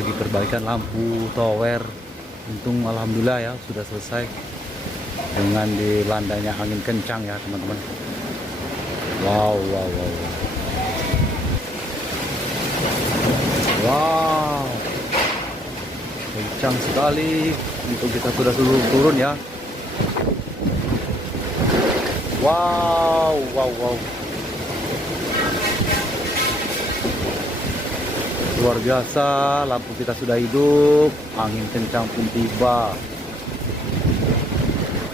lagi perbaikan lampu tower. Untung alhamdulillah ya sudah selesai dengan dilandanya angin kencang ya teman-teman. Wow, wow, wow, wow. Wow, kencang sekali. Untuk kita sudah turun ya. Wow, wow, wow. Luar biasa, lampu kita sudah hidup, angin kencang pun tiba.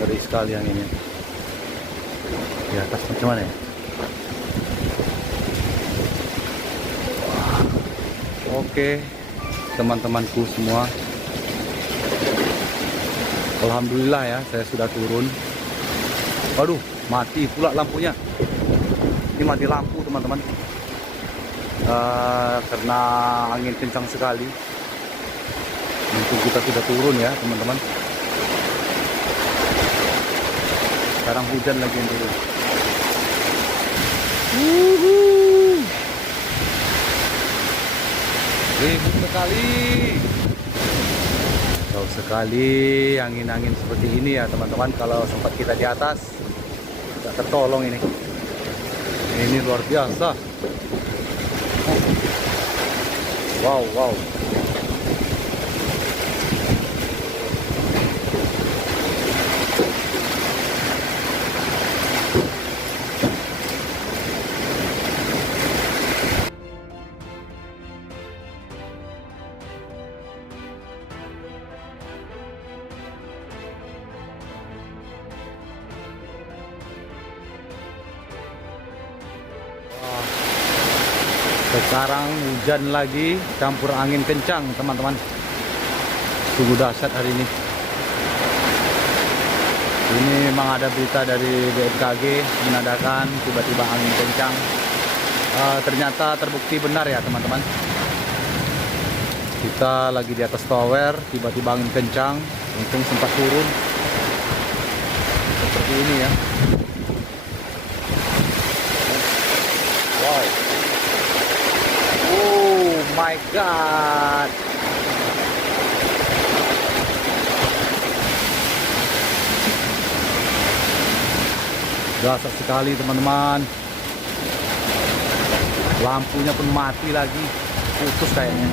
Ngeri sekali anginnya. Di atas macam mana ya? Oke, teman-temanku semua. Alhamdulillah ya, saya sudah turun. Waduh, mati pula lampunya. Ini mati lampu teman-teman. Karena angin kencang sekali. Untuk kita sudah turun ya teman-teman. Sekarang hujan lagi yang turun. Ribut sekali. Jauh sekali angin-angin seperti ini ya teman-teman. Kalau sempat kita di atas tidak tertolong ini. Ini luar biasa. Wow, wow. Sekarang hujan lagi, campur angin kencang teman-teman. Sungguh dahsyat hari ini. Ini memang ada berita dari BMKG menandakan tiba-tiba angin kencang. Ternyata terbukti benar ya teman-teman. Kita lagi di atas tower, tiba-tiba angin kencang. Untung sempat turun. Seperti ini ya. Wow. Oh my god. Dahsyat sekali teman-teman. Lampunya pun mati lagi. Putus kayaknya.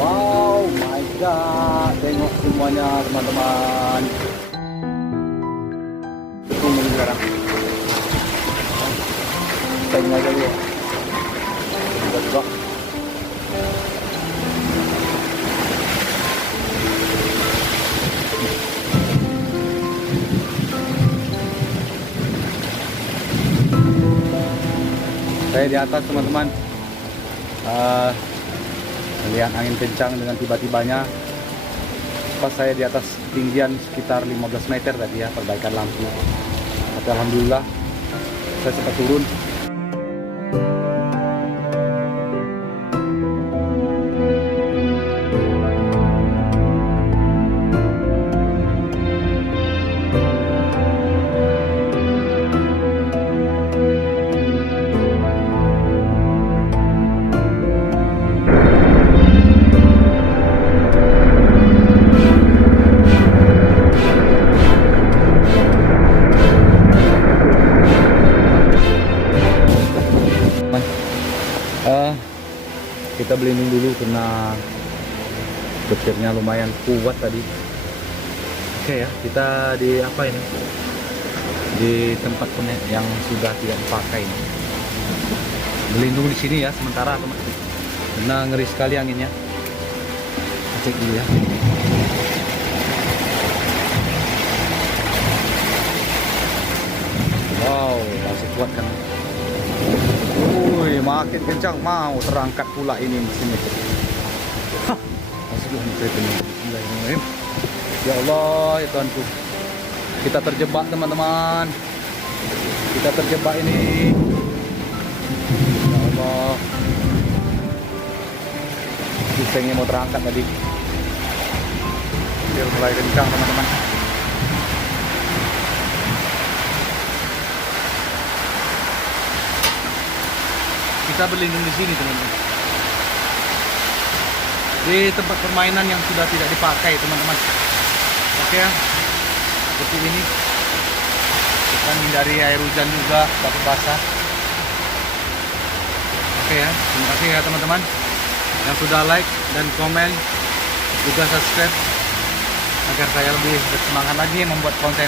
Wow, my god. Tengok semuanya teman-teman. Tunggu sekarang. Tengok aja dulu. Tiba-tiba. Saya di atas teman-teman. Melihat angin kencang dengan tiba-tibanya. Pas saya di atas ketinggian sekitar 15 meter tadi ya, perbaikan lampu. Tapi alhamdulillah saya sempat turun. Kita berlindung dulu karena petirnya lumayan kuat tadi. Oke ya, kita di apa ini? Di tempat yang sudah tidak dipakai. Berlindung di sini ya sementara teman. Karena ngeri sekali anginnya. Cek dulu ya. Wow, masih kuat kan? Makin kencang, mau terangkat pula ini mesinnya. Bismillahirrahmanirrahim. Ya Allah, ya Tuhanku. Kita terjebak teman-teman. Kita terjebak ini. Ya Allah. Pisengnya mau terangkat tadi. Pasir mulai kencang teman-teman. Kita berlindung di sini teman-teman. Di tempat permainan yang sudah tidak dipakai teman-teman. Oke ya, seperti ini. Kita hindari air hujan juga, takut basah. Oke ya, terima kasih ya teman-teman yang sudah like dan komen, juga subscribe agar saya lebih bersemangat lagi membuat konten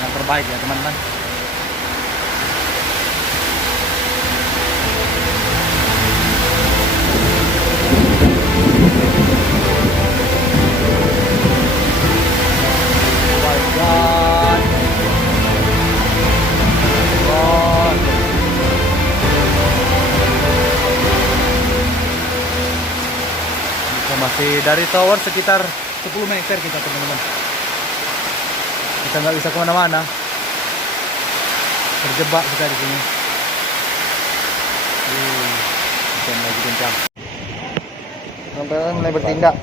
yang terbaik ya teman-teman. Masih dari tower sekitar 10 meter kita teman-teman. Kita nggak bisa kemana-mana, terjebak kita di sini. Hujan lagi kencang. Sampai mulai bertindak.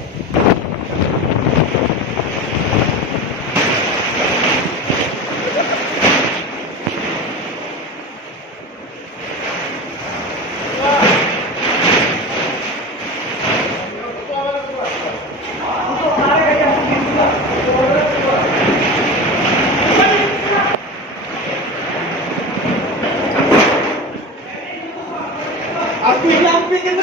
Aku yang pikir